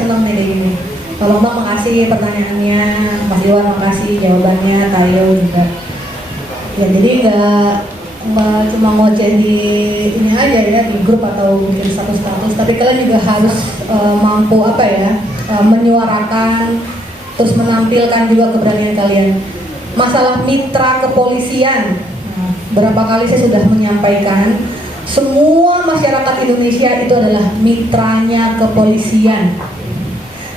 seneng nih kayak gini. Kalau Mbak makasih pertanyaannya, Mas Iwan makasih jawabannya, Tayo juga. Ya jadi nggak cuma ngoceh di ini aja ya, di grup atau bikin status-status, tapi kalian juga harus mampu apa ya, menyuarakan, terus menampilkan juga keberanian kalian. Masalah mitra kepolisian, berapa kali saya sudah menyampaikan, semua masyarakat Indonesia itu adalah mitranya kepolisian.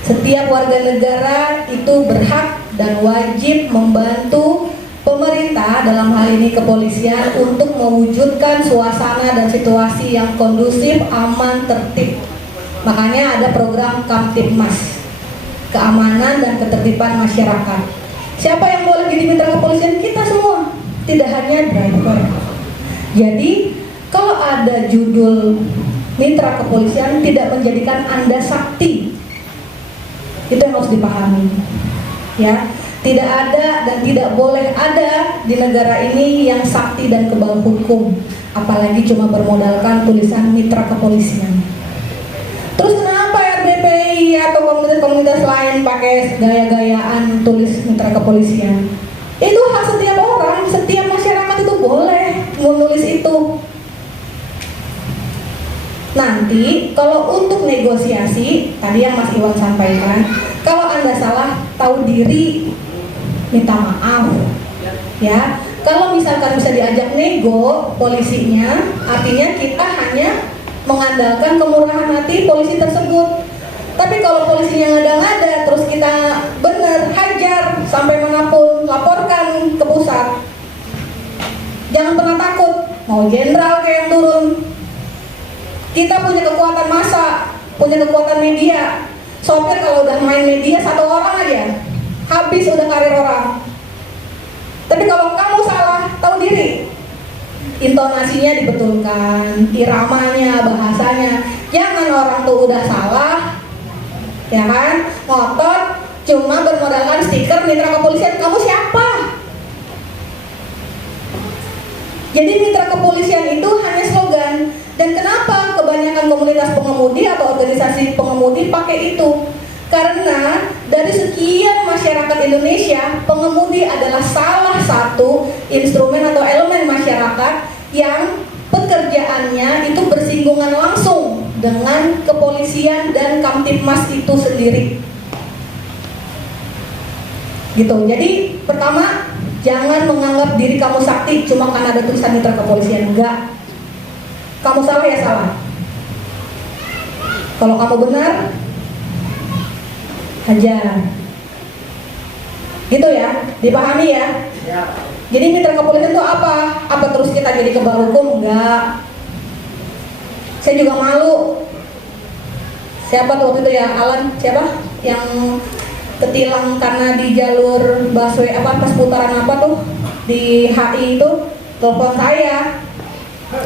Setiap warga negara itu berhak dan wajib membantu pemerintah, dalam hal ini kepolisian, untuk mewujudkan suasana dan situasi yang kondusif, aman, tertib. Makanya ada program Kamtibmas, keamanan dan ketertiban masyarakat. Siapa yang boleh jadi mitra kepolisian? Kita semua, tidak hanya driver. Jadi kalau ada judul mitra kepolisian tidak menjadikan Anda sakti. Itu yang harus dipahami, ya. Tidak ada dan tidak boleh ada di negara ini yang sakti dan kebal hukum, apalagi cuma bermodalkan tulisan mitra kepolisian. Terus kenapa RBPI atau komunitas-komunitas lain pakai gaya-gayaan tulis mitra kepolisian? Itu hak setiap orang, setiap masyarakat itu boleh menulis itu. Nanti kalau untuk negosiasi, tadi yang Mas Iwan sampaikan, kalau Anda salah, tahu diri, minta maaf, ya. Kalau misalkan bisa diajak nego polisinya, artinya kita hanya mengandalkan kemurahan hati polisi tersebut. Tapi kalau polisinya ngada-ngada, terus kita bener hajar sampai manapun, laporkan ke pusat. Jangan pernah takut, mau jenderal kayak yang turun. Kita punya kekuatan massa, punya kekuatan media. Sopir kalau udah main media satu orang aja, habis udah karir orang. Tapi kalau kamu salah, tahu diri. Intonasinya dibetulkan, iramanya, bahasanya. Jangan orang tuh udah salah, ya kan, ngotot, cuma bermodalkan stiker mitra kepolisian. Kamu siapa? Jadi mitra kepolisian itu hanya slogan. Dan kenapa kebanyakan komunitas pengemudi atau organisasi pengemudi pakai itu? Karena dari sekian masyarakat Indonesia, pengemudi adalah salah satu instrumen atau elemen masyarakat yang pekerjaannya itu bersinggungan langsung dengan kepolisian dan Kamtibmas itu sendiri. Gitu. Jadi pertama, jangan menganggap diri kamu sakti cuma karena ada tulisan mitra kepolisian. Enggak. Kamu salah ya salah. Kalau kamu benar, hajar. Gitu ya, dipahami ya. Jadi mitra kepolisian itu apa? Apa terus kita jadi kebal hukum? Enggak. Saya juga malu. Siapa tuh waktu itu ya, Alan? Siapa? Yang ketilang karena di jalur busway apa pas putaran apa tuh di HI itu, telepon saya.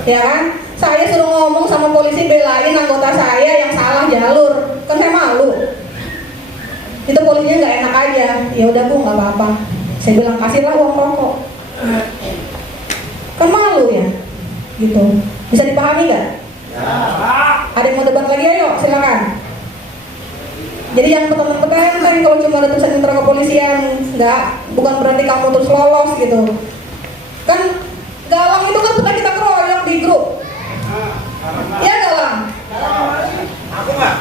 Ya kan? Saya suruh ngomong sama polisi belain anggota saya yang salah jalur, kan saya malu. Itu polisinya nggak enak aja. Ya udah Bu, nggak apa-apa. Saya bilang kasihlah uang rokok. Kan malu ya, gitu. Bisa dipahami nggak? Ada yang mau debat lagi? Ayo, silakan. Jadi yang peteng-peteng kalau cuma ada tulisan mitra kepolisian, nggak, bukan berarti kamu terus lolos gitu. Kan Galang itu kan pernah kita keroyok di grup. Ya Galang? Aku nggak.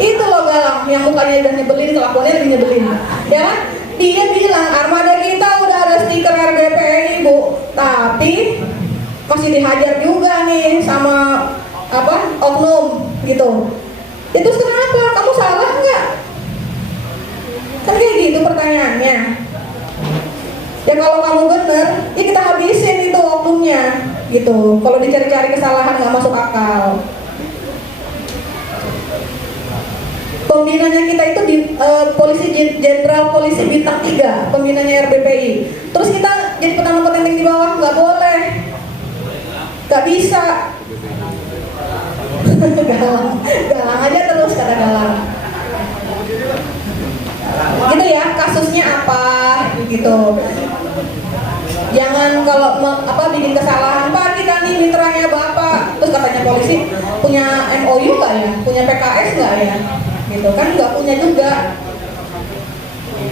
Itu loh Galang, yang mukanya udah nyebelin, kelakuannya lebih nyebelin. Ya kan? Dia bilang armada kita udah ada stiker RBPI Bu, tapi masih dihajar juga nih sama apa oknum gitu. Itu kenapa? Kamu salah nggak? Kan kayak gitu pertanyaannya. Ya kalau kamu bener, ya kita habisin itu oknumnya, gitu. Kalau dicari-cari kesalahan nggak masuk akal. Pembinanya kita itu di polisi jenderal polisi bintang 3, pembinanya RBPI. Terus kita jadi petang-petang di bawah, nggak boleh, nggak bisa. Galang aja terus kata Galang. Gitu ya, kasusnya apa gitu. Jangan kalau bikin kesalahan, Pak kita nih mitranya Bapak, terus katanya polisi punya MOU nggak ya, punya PKS nggak ya, gitu kan, nggak punya juga.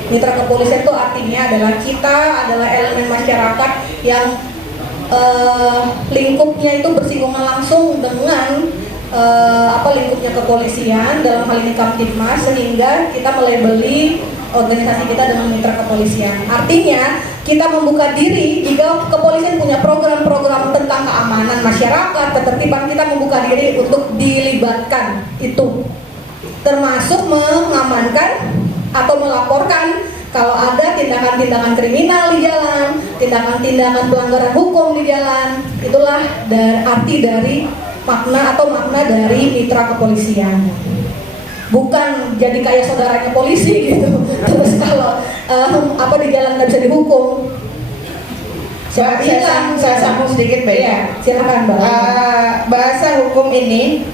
Mitra kepolisian itu artinya adalah kita adalah elemen masyarakat yang lingkupnya itu bersinggungan langsung dengan lingkupnya kepolisian, dalam hal ini Kamtibmas, sehingga kita melabeli organisasi kita dengan mitra kepolisian. Artinya kita membuka diri jika kepolisian punya program-program tentang keamanan masyarakat, ketertiban, kita membuka diri untuk dilibatkan itu, termasuk mengamankan atau melaporkan kalau ada tindakan-tindakan kriminal di jalan, tindakan-tindakan pelanggaran hukum di jalan. Itulah arti dari makna dari mitra kepolisian. Bukan jadi kayak saudaranya polisi gitu. Terus kalau di jalan nggak bisa dihukum. Saya sambung sedikit, Mbak. Ya, silakan, Mbak. Bahasa hukum ini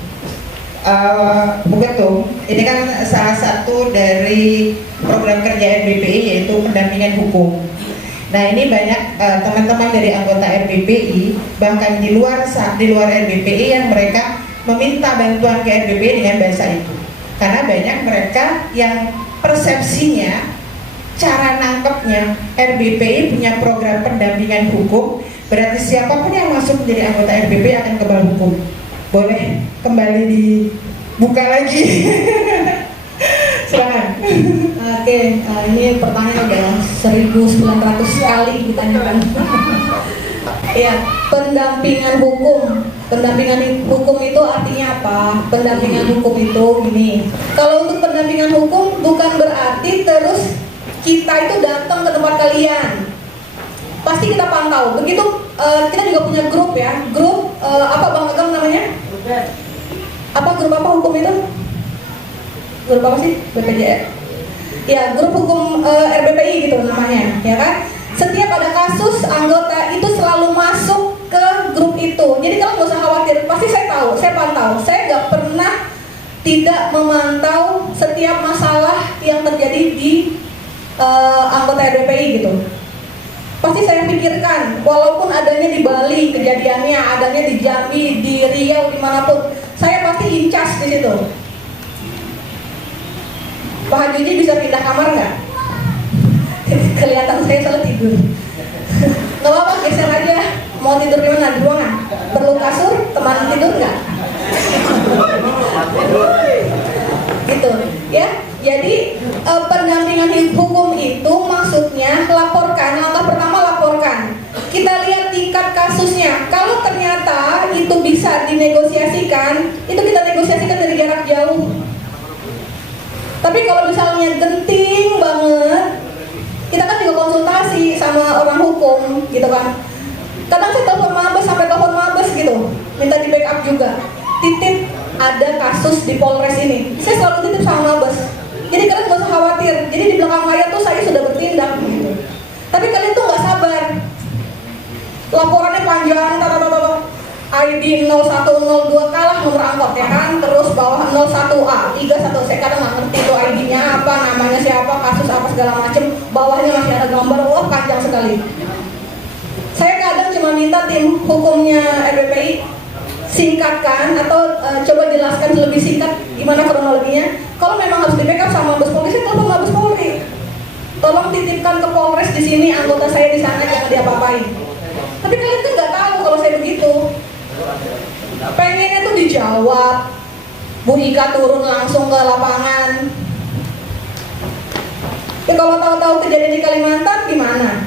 begitu. Ini kan salah satu dari program kerja RBPI, yaitu pendampingan hukum. Nah, ini banyak teman-teman dari anggota RBPI, bahkan di luar RBPI yang mereka meminta bantuan ke RBPI dengan bahasa itu. Karena banyak mereka yang persepsinya, cara nangkepnya, RBPI punya program pendampingan hukum, berarti siapapun yang masuk menjadi anggota RBPI akan kebal hukum. Boleh kembali dibuka lagi. Silakan. Oke, ini pertanyaan udah 1900 kali ditanyakan. Ya, pendampingan hukum. Pendampingan hukum itu artinya apa? Pendampingan hukum itu gini. Kalau untuk pendampingan hukum bukan berarti terus kita itu datang ke tempat kalian. Pasti kita pantau. Begitu kita juga punya grup ya. Grup apa Bang Agam namanya? Grup apa hukum itu? Grup apa sih? BPJS. Ya, grup hukum RBPI gitu namanya, ya kan? Setiap ada kasus, anggota itu selalu masuk ke grup itu. Jadi kamu nggak usah khawatir, pasti saya tahu, saya pantau. Saya nggak pernah tidak memantau setiap masalah yang terjadi di anggota RBPI gitu. Pasti saya pikirkan, walaupun adanya di Bali kejadiannya, adanya di Jambi, di Riau, dimanapun, saya pasti incas di situ. Pak Haji bisa pindah kamar nggak? Kelihatan saya selalu tidur. Nggak apa-apa, geser aja. Mau tidur di mana? Di ruangan? Perlu kasur? Teman tidur nggak? Gitu, ya. Jadi pendampingan hukum itu maksudnya laporkan. Langkah pertama laporkan. Kita lihat tingkat kasusnya. Kalau ternyata itu bisa dinegosiasikan, itu kita negosiasikan dari jarak jauh. Tapi kalau misalnya genting banget, kita kan juga konsultasi sama orang hukum, gitu kan. Kadang saya telepon mabes, sampai telepon mabes gitu, minta di backup juga. Titip ada kasus di Polres ini, saya selalu titip sama mabes. Jadi kalian gak usah khawatir. Jadi di belakang layar tuh saya sudah bertindak gitu. Tapi kalian tuh nggak sabar. Laporannya panjang, ID 0102 kalah nomor angkot ya kan, terus bawah 01A 31, saya kadang nggak ngerti itu ID-nya apa, namanya siapa, kasus apa segala macem, bawahnya masih ada gambar, wah panjang sekali. Saya kadang cuma minta tim hukumnya RBPI singkatkan atau coba jelaskan lebih singkat gimana kronologinya. Kalau memang harus di backup sama Mabes Polri, telepon Mabes Polri. Tolong titipkan ke Polres di sini, anggota saya di sana, jangan diapa-apain. Tapi kalian tuh nggak tahu kalau saya begitu. Pengennya tuh dijawab, Bu Ika turun langsung ke lapangan. Ya kalau tahu-tahu kejadian di Kalimantan gimana?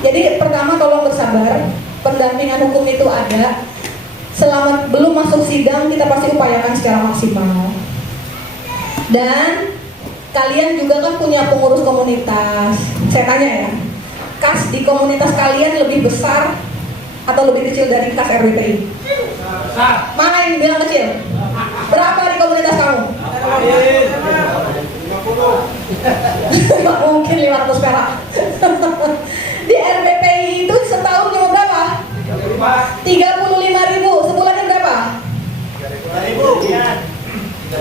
Jadi pertama tolong bersabar, pendampingan hukum itu ada. Selama belum masuk sidang kita pasti upayakan secara maksimal. Dan kalian juga kan punya pengurus komunitas. Saya tanya ya, kas di komunitas kalian lebih besar atau lebih kecil dari kas RBPI? Mana yang bilang kecil? Berapa di komunitas kamu? 50. Nggak mungkin 500 perak. Di RBPI itu setahun cuma berapa? 35.000. Sebulannya berapa?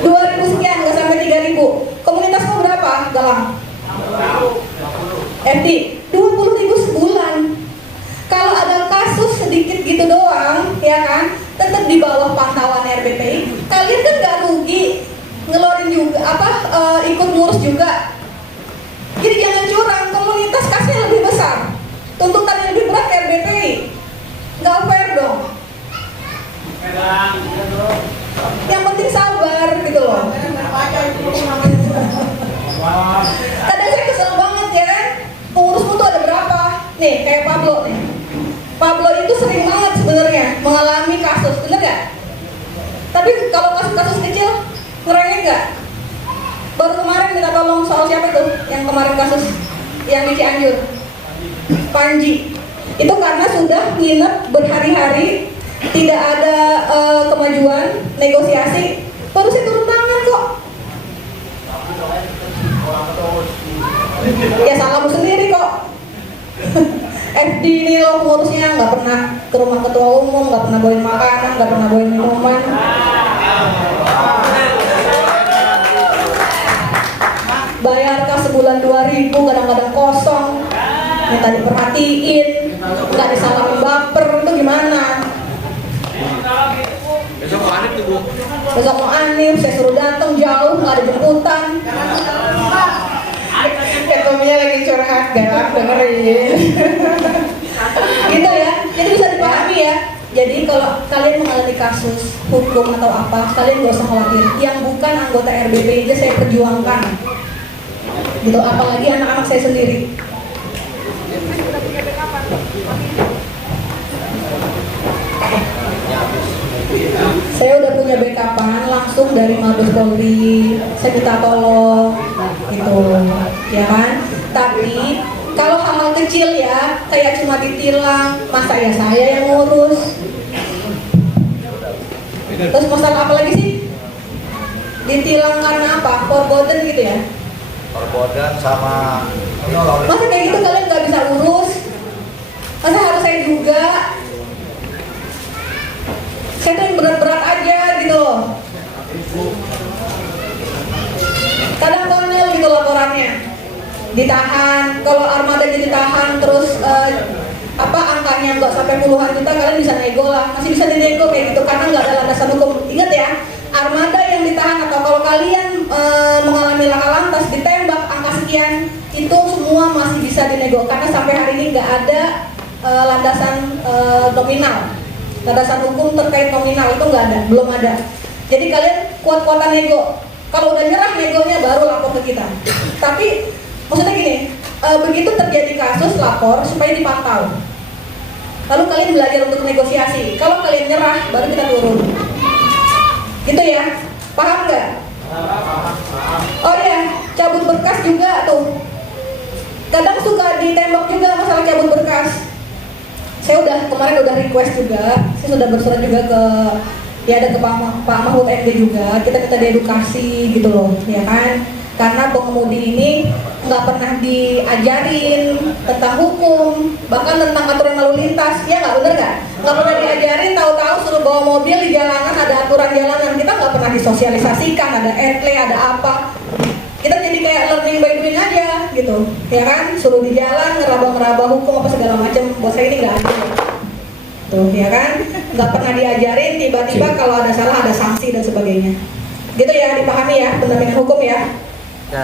2.000 sekian, nggak sampai 3.000. Komunitasmu berapa, Galang? FT 20.000 sebulan. Kalau ada kasus sedikit gitu doang, ya kan, tetap di bawah pantauan RBPI. Kalian kan nggak rugi. ngeluarin juga ikut ngurus juga. Jadi jangan curang, komunitas kasnya lebih besar, tuntutannya lebih berat ke RBPI, nggak fair dong. Yang penting sabar gitu loh. Kadang saya kesel banget ya kan, pengurusmu tuh ada berapa? Nih kayak Pablo nih. Pablo itu sering banget sebenarnya mengalami kasus, bener gak? Tapi kalau kasus-kasus kecil ngerengek gak? Baru kemarin minta tolong soal siapa tuh yang kemarin kasus yang di Cianjur, Panji. Itu karena sudah nginep berhari-hari, tidak ada kemajuan negosiasi, baru saya turun tangan kok. Ya salahmu sendiri kok. FD ini loh pengurusnya, nggak pernah ke rumah ketua umum, nggak pernah bawain makanan, nggak pernah bawain minuman. Bayar kas sebulan 2.000, kadang-kadang kosong, minta diperhatiin, nggak disalamin baper, itu gimana? Besok mau Anip tuh Bu. Besok mau Anip, saya suruh datang jauh, nggak ada jemputan. Ketumnya lagi curhat, galak dengerin. Gitu ya, jadi bisa dipahami ya. Jadi kalau kalian mengalami kasus hukum atau apa, kalian gak usah khawatir. Yang bukan anggota RBPI aja saya perjuangkan. Gitu, apalagi anak-anak saya sendiri. Saya udah punya backupan langsung dari Mabes Polri, saya minta tolong, gitu, ya kan? Tapi kalau hal-hal kecil ya, kayak cuma ditilang, masa ya saya yang ngurus? Terus masalah apa lagi sih? Ditilang karena apa? Forboden gitu ya? Perbodan sama Masa kayak gitu kalian nggak bisa urus? Masa harus saya juga? Saya tuh yang berat-berat aja gitu loh. Kadang konyol gitu laporannya. Ditahan, kalau armadanya ditahan terus angkanya nggak sampai puluhan juta, kalian bisa nego lah, masih bisa dinego kayak gitu karena nggak ada landasan hukum. Ingat ya, armada yang ditahan atau kalau kalian mengalami laka lantas ditembak angka sekian, itu semua masih bisa dinego karena sampai hari ini nggak ada landasan nominal, landasan hukum terkait nominal itu nggak ada, belum ada. Jadi kalian kuat-kuatan nego. Kalau udah nyerah negonya baru lapor ke kita. Tapi maksudnya gini, begitu terjadi kasus lapor supaya dipantau. Lalu kalian belajar untuk negosiasi. Kalau kalian nyerah, baru kita turun. Gitu ya, paham nggak? Oh iya, cabut berkas juga tuh. Kadang suka ditembak juga masalah cabut berkas. Saya kemarin udah request juga. Saya sudah bersurat juga ke ada ke Pak Mahfud MD juga. Kita minta diedukasi gitu loh, ya kan? Karena pengemudi ini nggak pernah diajarin tentang hukum, bahkan tentang aturan lalu lintas, ya nggak, bener nggak? Nggak pernah diajarin, tahu-tahu suruh bawa mobil di jalanan, ada aturan jalanan, kita nggak pernah disosialisasikan, ada etle, ada apa. Kita jadi kayak learning by doing aja gitu, ya kan? Suruh di jalan, ngeraba-ngeraba hukum apa segala macam, buat saya ini nggak ada. Tuh, ya kan? Nggak pernah diajarin, tiba-tiba kalau ada salah ada sanksi dan sebagainya. Gitu ya, dipahami ya, pendampingan hukum ya. Ya.